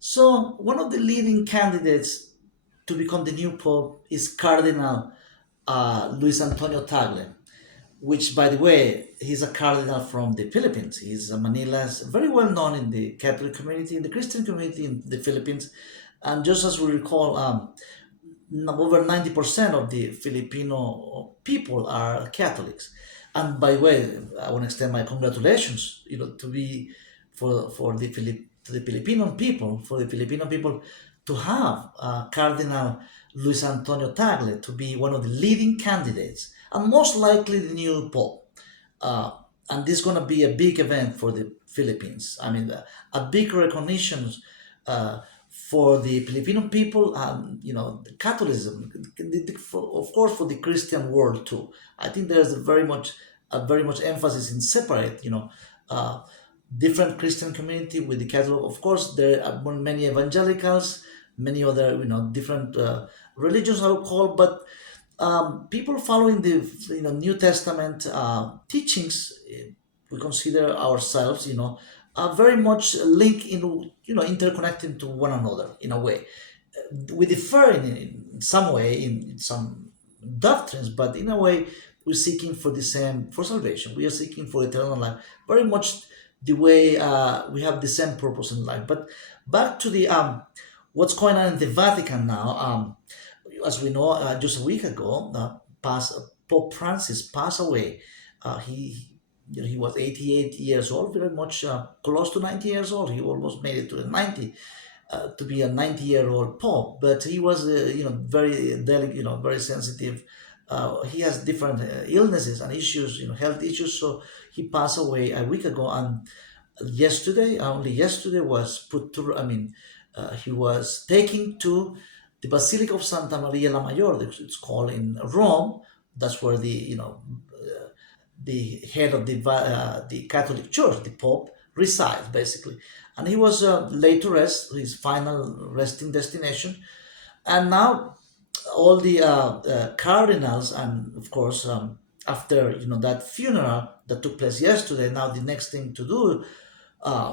So one of the leading candidates to become the new pope is Cardinal Luis Antonio Tagle, which, by the way, he's a cardinal from the Philippines. He's a Manila's very well known in the Catholic community, in the Christian community in the Philippines. And just as we recall, over 90% of the Filipino people are Catholics. And by the way, I want to extend my congratulations, to be for the to the Filipino people, to have Cardinal Luis Antonio Tagle to be one of the leading candidates and most likely the new pope. Uh, and this is going to be a big event for the Philippines. I mean, a big recognition uh, for the Filipino people and the Catholicism, of course, for the Christian world too. I think there's very much emphasis in separate, uh, different Christian community with the Catholic. Of course, there are many evangelicals, many other different religions I would call, but people following the New Testament teachings, we consider ourselves, are very much linked in, interconnected to one another in a way. We differ in some way in some doctrines, but in a way we're seeking for the same for salvation. We are seeking for eternal life, very much the way we have the same purpose in life. But back to the what's going on in the Vatican now. As we know, just a week ago, Pope Francis passed away. He was 88 years old, very much close to 90 years old. He almost made it to the 90, to be a 90-year-old pope. But he was, very delicate, very sensitive. He has different illnesses and issues, health issues. So he passed away a week ago, and only yesterday, was put to. I mean, he was taken to the Basilica of Santa Maria la Mayor. It's called in Rome. That's where the head of the Catholic Church, the Pope, resides basically. And he was laid to rest, his final resting destination. And now all the cardinals, and of course, after that funeral that took place yesterday, now the next thing to do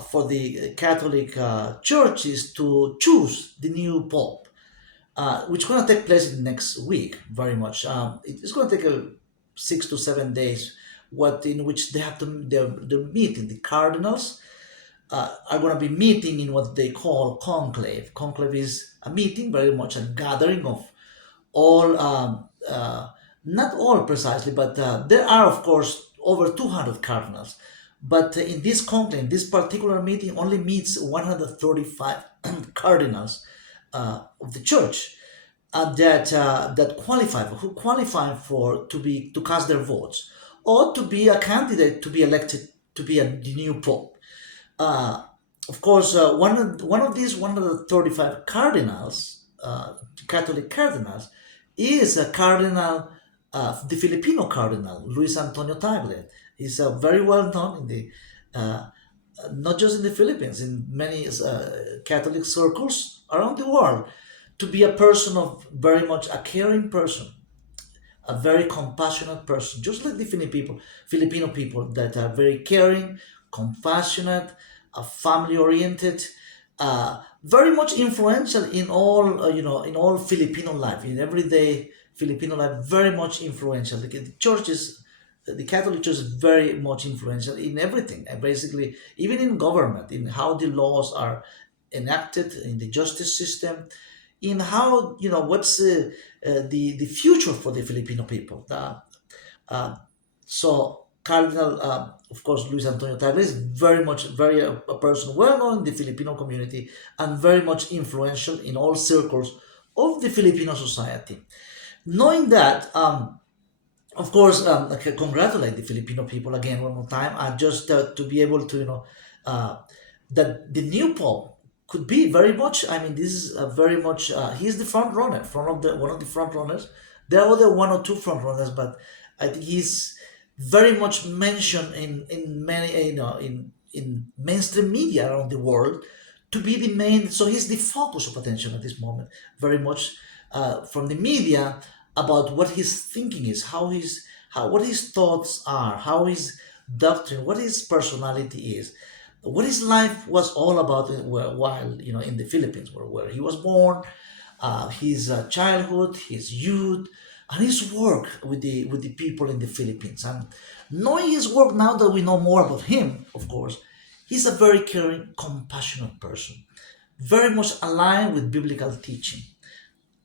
for the Catholic Church is to choose the new Pope, which is going to take place next week. Very much, it's going to take 6 to 7 days. What in which they have to they're meeting the cardinals are going to be meeting in what they call conclave. Conclave is a meeting, very much a gathering of all, not all precisely, but there are, of course, over 200 cardinals. But in this conclave, this particular meeting only meets 135 cardinals of the church, that qualify for to cast their votes or to be a candidate to be elected to be the new pope. Uh, of course, one of these 135 cardinals, Catholic cardinals, is a cardinal, the Filipino cardinal Luis Antonio Tagle. He's very well known in the not just in the Philippines, in many Catholic circles around the world, to be a person of very much a caring person, a very compassionate person, just like the Filipino people that are very caring, compassionate, family oriented, very much influential in all in all Filipino life, in everyday Filipino life, very much influential. The church is the Catholic Church is very much influential in everything, and basically even in government, in how the laws are enacted, in the justice system, in how what's the future for the Filipino people. Uh, so Cardinal, of course, Luis Antonio Tagle is very a person well known in the Filipino community and very much influential in all circles of the Filipino society. Knowing that, of course, I can congratulate the Filipino people again one more time, and just to be able to, uh, that the new pope could be very much. I mean, this is a very much. He's the front runner, front of the one of the front runners. There are other one or two front runners, but I think he's very much mentioned in many, in mainstream media around the world to be the main. So he's the focus of attention at this moment, very much from the media about what his thinking is, how what his thoughts are, how his doctrine, what his personality is. what his life was all about while in the Philippines, where he was born, his childhood, his youth, and his work with the people in the Philippines. And knowing his work now that we know more about him, of course, he's a very caring, compassionate person, very much aligned with biblical teaching.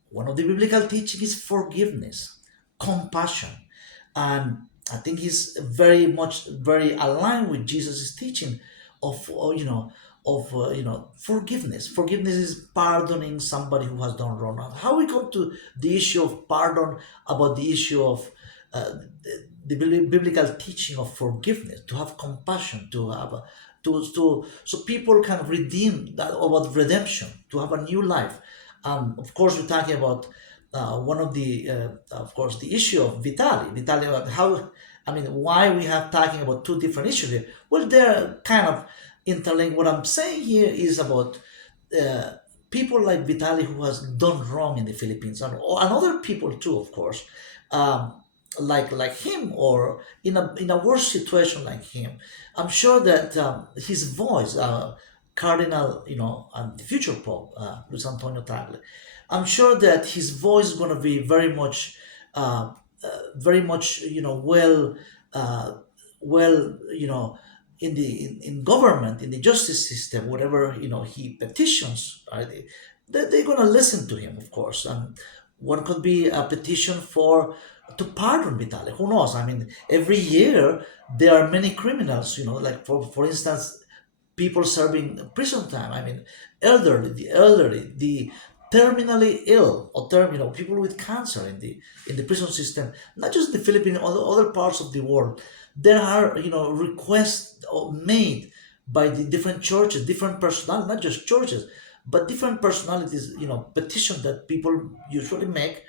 One of the biblical teaching is forgiveness, compassion, and I think he's very much very aligned with Jesus' teaching of forgiveness. Forgiveness is pardoning somebody who has done wrong. Now, how we come to the issue of pardon about the issue of the biblical teaching of forgiveness, to have compassion, to have to so people can redeem that about redemption, to have a new life. Of course, we're talking about one of the of course the issue of Vitaly about how, I mean, why we have talking about two different issues here. Well, they're kind of interlinked. What I'm saying here is about uh, people like Vitaly who has done wrong in the Philippines, and other people too, of course, um, like him, or in a worse situation like him. I'm sure that his voice, Cardinal, and the future Pope, Luis Antonio Tagle, I'm sure that his voice is going to be uh, very much, uh, well, in government, in the justice system, whatever he petitions, right? They're going to listen to him, of course. And one could be a petition for to pardon Vitali. Who knows? I mean, every year there are many criminals. Like for instance, people serving prison time. I mean, elderly, the terminally ill, or people with cancer in the prison system. Not just the Philippines, other parts of the world. There are requests made by the different churches, different personalities, not just churches, but different personalities. Petition that people usually make,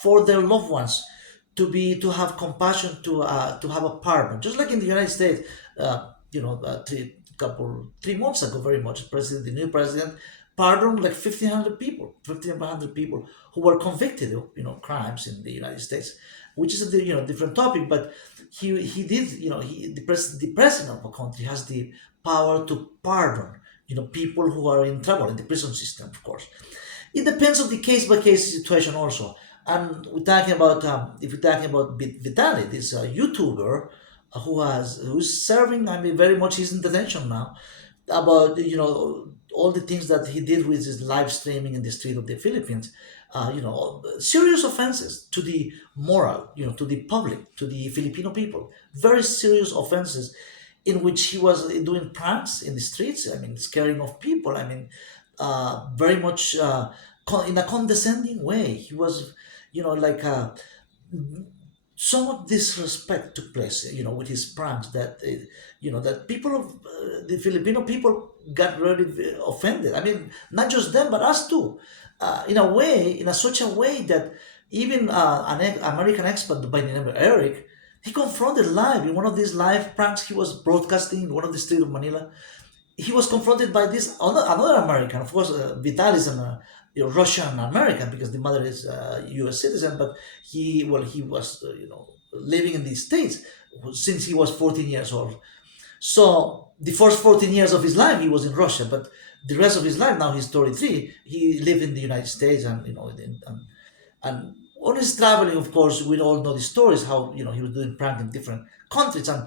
for their loved ones to have compassion, to have a pardon, just like in the United States. 3 months ago, very much, the new president pardoned like 1,500 people who were convicted of crimes in the United States, which is a different topic. But he did, the president of a country has the power to pardon people who are in trouble in the prison system, of course. It depends on the case by case situation also. And we're talking about if we're talking about Vitaly, this YouTuber who's serving, I mean, very much he's in detention now, about all the things that he did with his live streaming in the street of the Philippines. Serious offenses to the moral, to the public, to the Filipino people. Very serious offenses in which he was doing pranks in the streets. I mean, scaring of people. I mean, very much in a condescending way. He was, like so much disrespect took place, with his pranks, that that people of the Filipino people got really offended. I mean, not just them, but us too. In a way, in a such a way that even an American expert by the name of Eric, he confronted live in one of these live pranks he was broadcasting in one of the streets of Manila. He was confronted by this another American. Of course, Vital is an Russian American because the mother is a U.S. citizen, but he was living in the States since he was 14 years old. So the first 14 years of his life he was in Russia, but the rest of his life, now he's 33, he lived in the United States. And and on his traveling, of course, we all know the stories how he was doing prank in different countries. And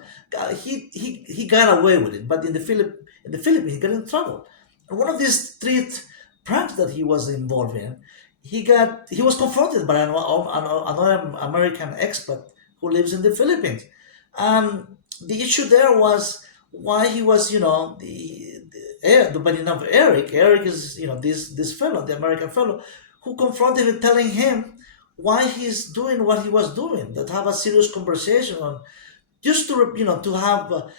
he got away with it. But in the Philippines, he got in trouble. And one of these street pranks that he was involved in, he was confronted by another American expert who lives in the Philippines. The issue there was why he was, by the name of Eric. Eric is, this fellow, the American fellow, who confronted him, telling him why he's doing what he was doing. That have a serious conversation on, just to to have a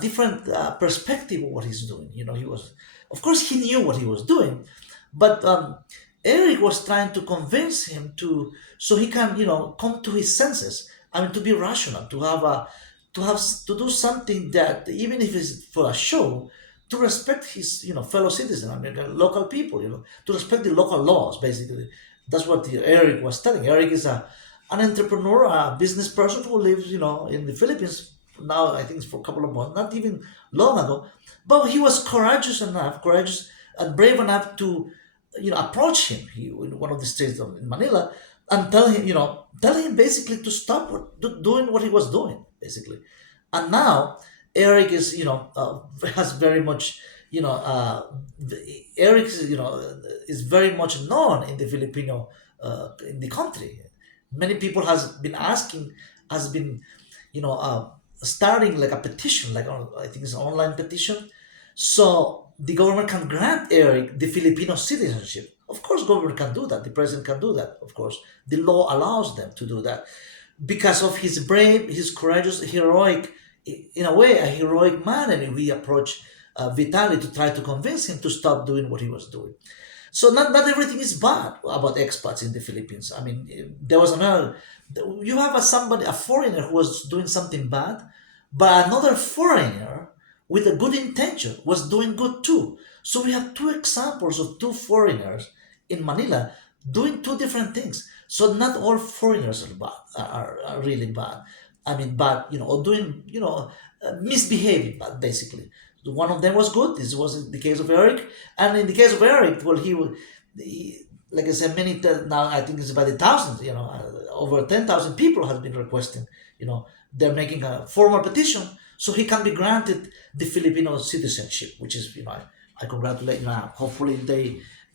different perspective of what he's doing. He was, of course, he knew what he was doing, but Eric was trying to convince him to, so he can come to his senses. I mean, to be rational, to do something that, even if it's for a show, to respect his fellow citizen. I mean, the local people. To respect the local laws. Basically, that's what Eric was telling. Eric is an entrepreneur, a business person who lives in the Philippines, now I think it's for a couple of months, not even long ago. But he was courageous and brave enough to, approach him. He in one of the streets in Manila and tell him basically to stop doing what he was doing, basically. And now Eric is, has very much, Eric is, is very much known in the Filipino, in the country. Many people has been, starting like a petition, like I think it's an online petition, so the government can grant Eric the Filipino citizenship. Of course, government can do that. The president can do that. Of course, the law allows them to do that because of his brave, his courageous, heroic, in a way, a heroic man, and we approached Vitaly to try to convince him to stop doing what he was doing. So not everything is bad about expats in the Philippines. I mean, there was another. You have a foreigner who was doing something bad, but another foreigner with a good intention was doing good too. So we have two examples of two foreigners in Manila doing two different things. So not all foreigners are bad, are really bad. I mean, bad, or doing, misbehaving, but basically. One of them was good. This was the case of Eric, and in the case of Eric, well, like I said, now I think it's about the thousands. Over 10,000 people has been requesting. They're making a formal petition so he can be granted the Filipino citizenship, which is, I congratulate you now. Hopefully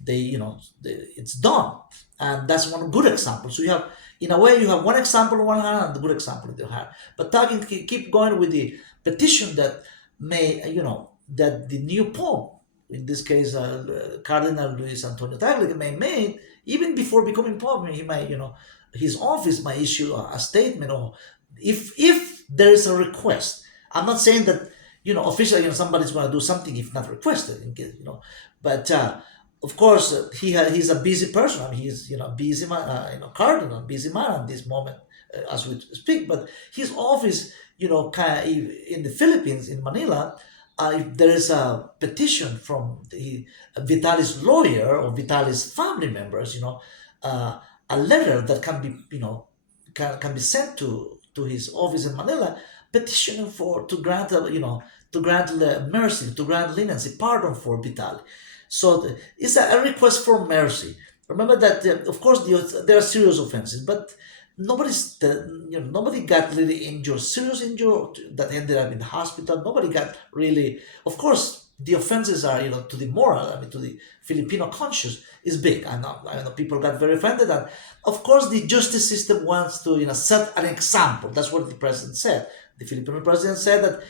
it's done, and that's one good example. So you have, in a way, you have one example on one hand and the good example on the other hand. But talking, keep going with the petition that that the new pope, in this case, Cardinal Luis Antonio Tagle, may make even before becoming pope. He might, his office might issue a statement, or if there is a request. I'm not saying that officially somebody's going to do something if not requested, but of course he's a busy person. I mean, he's busy man, cardinal, busy man at this moment as we speak. But his office, kind of in the Philippines, in Manila, if there is a petition from Vitaly's lawyer or Vitaly's family members, a letter that can be, can be sent to his office in Manila, petitioning to grant, to grant mercy, to grant leniency, pardon for Vitaly. So it's a request for mercy. Remember that, of course, there are serious offenses, but nobody got really injured, serious injured that ended up in the hospital. Nobody got really. Of course, the offenses are, to the moral. I mean, to the Filipino conscience is big. I know people got very offended, and of course, the justice system wants to, set an example. That's what the president said. The Filipino president said that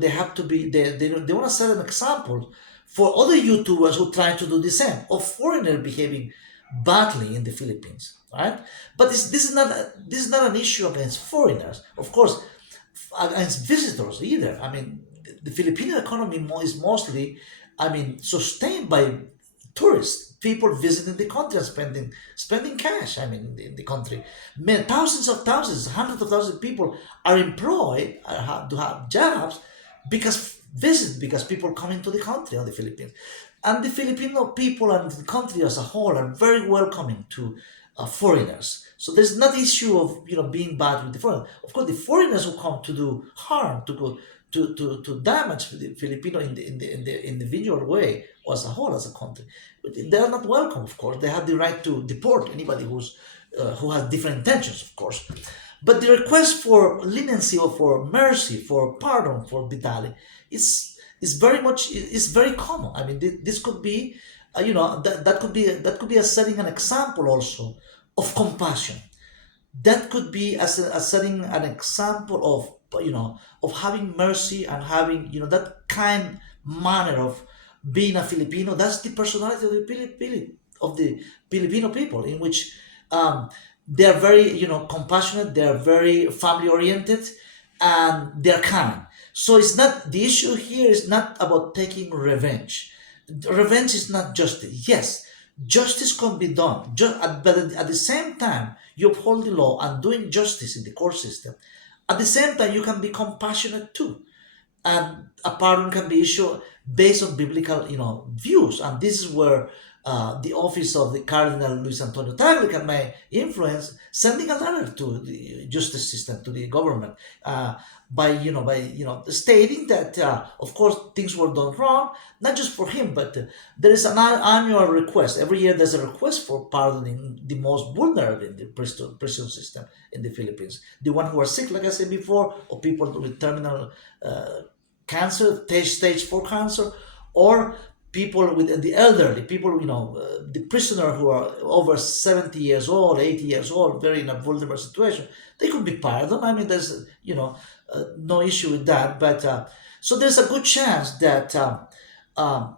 they have to be they want to set an example for other YouTubers who try to do the same, of foreigners behaving badly in the Philippines, right? But this is not an issue against foreigners, of course, against visitors either. I mean, the Filipino economy is mostly, I mean, sustained by tourists, people visiting the country and spending cash. I mean, in the country, thousands, hundreds of thousands of people are employed, to have jobs because people come into the country, on the Philippines, and the Filipino people and the country as a whole are very welcoming to foreigners. So there's not issue of being bad with the foreigners. Of course, the foreigners who come to do harm, to go to damage the Filipino in the individual way or as a whole, as a country, they are not welcome. Of course, they have the right to deport anybody who has different intentions, of course. But the request for leniency or for mercy, for pardon for Vitaly, is very common. I mean, this could be, that could be a setting an example also of compassion. That could be as setting an example of, of having mercy and having, that kind manner of being a Filipino. That's the personality of the Filipino people, in which they are very, compassionate. They are very family oriented, and they're kind. So it's not, the issue here is not about taking revenge. Revenge is not justice. Yes, justice can be done, but at the same time, you uphold the law and doing justice in the court system. At the same time, you can be compassionate too, and a pardon can be issued based on biblical, views. And this is where the office of the Cardinal Luis Antonio Tagle can may influence sending a letter to the justice system, to the government, by stating that of course things were done wrong, not just for him, but there is an annual request. Every year there's a request for pardoning the most vulnerable in the prison system in the Philippines, the one who are sick, like I said before, or people with terminal cancer, stage 4 cancer, or people with the elderly, people, the prisoner who are over 70 years old, 80 years old, very in a vulnerable situation. They could be pardoned. I mean, there's, no issue with that. But so there's a good chance that um,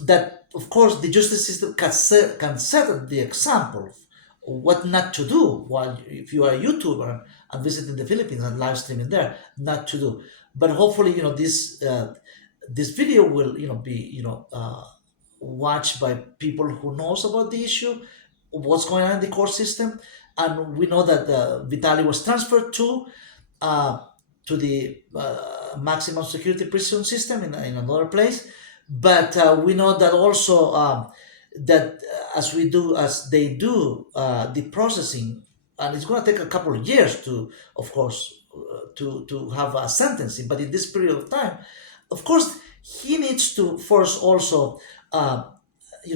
that of course the justice system can set the example of what not to do while if you are a YouTuber and visiting the Philippines and live streaming there, not to do. But hopefully, this video will be watched by people who knows about the issue, what's going on in the court system. And we know that Vitaly was transferred uh, to the maximum security prison system in another place. But we know that also that as they do the processing, and it's going to take a couple of years to, of course, to have a sentencing. But in this period of time, of course, he needs to first also uh,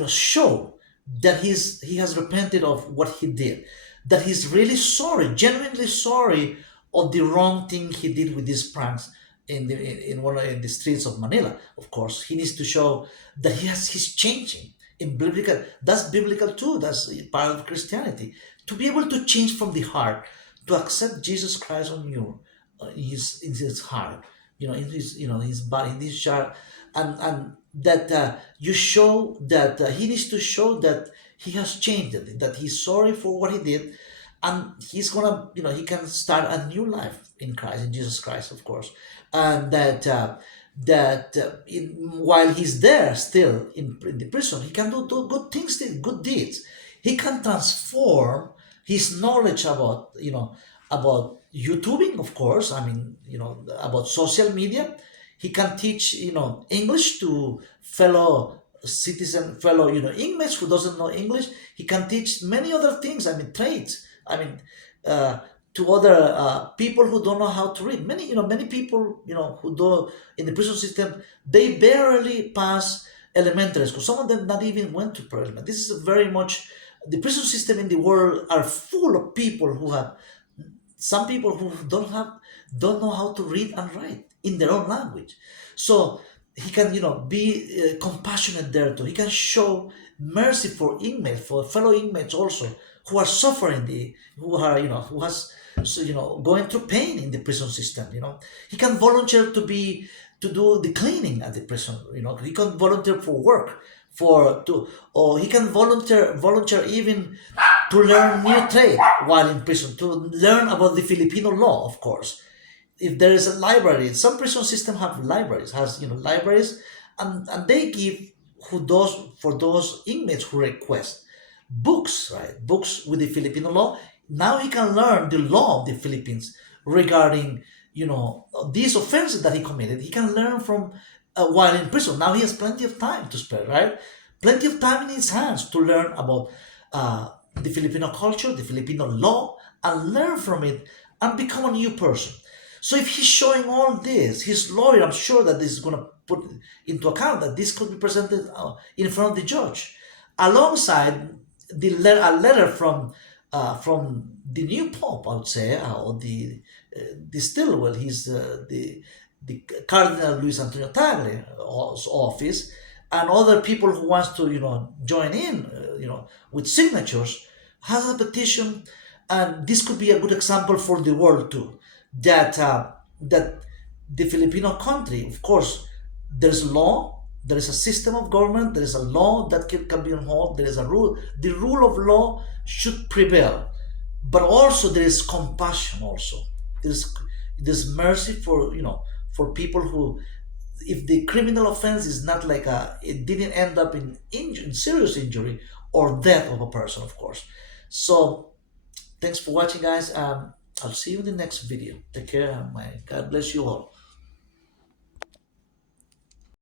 show that he has repented of what he did, that he's really sorry, genuinely sorry of the wrong thing he did with these pranks in the streets of Manila. Of course, he needs to show that he's changing in biblical. That's biblical too. That's part of Christianity. To be able to change from the heart, to accept Jesus Christ on you, in his heart, in his body, in his heart, and that you show that he needs to show that he has changed, that he's sorry for what he did, and he's gonna, he can start a new life in Christ, in Jesus Christ, of course. And while he's there still in the prison, he can do good things, good deeds. He can transform his knowledge about YouTubing, of course. I mean, about social media. He can teach, English to fellow citizen, fellow, inmates who doesn't know English. He can teach many other things. I mean, trades. I mean, to other people who don't know how to read. Many people, who do in the prison system, they barely pass elementary school. Some of them not even went to parliament. This is very much the prison system in the world are full of people who have some people who don't know how to read and write in their own language. So he can be compassionate there too. He can show mercy for inmates, for fellow inmates also, who are suffering, who are who has, so, going through pain in the prison system. He can volunteer to do the cleaning at the prison. He can volunteer for work, or he can volunteer even to learn new trade while in prison, to learn about the Filipino law, of course. If there is a library, some prison system have libraries, libraries, and they give for those inmates who request books, right? Books with the Filipino law. Now he can learn the law of the Philippines regarding these offenses that he committed. He can learn from while in prison. Now he has plenty of time to spare, right? Plenty of time in his hands to learn about the Filipino culture, the Filipino law, and learn from it and become a new person. So if he's showing all this, his lawyer, I'm sure that this is going to put into account that this could be presented in front of the judge, alongside a letter from the new pope, I would say, or the still well, he's the Cardinal Luis Antonio Tagle office, and other people who wants to join in, with signatures, has a petition. And this could be a good example for the world too, that that the Filipino country, of course, there's law, there is a system of government, there is a law that can be upheld, there is a rule. The rule of law should prevail, but also there is compassion. Also, there's mercy for for people who, if the criminal offense is not like it didn't end up in serious injury or death of a person, of course. So thanks for watching, guys. I'll see you in the next video. Take care. My God bless you all.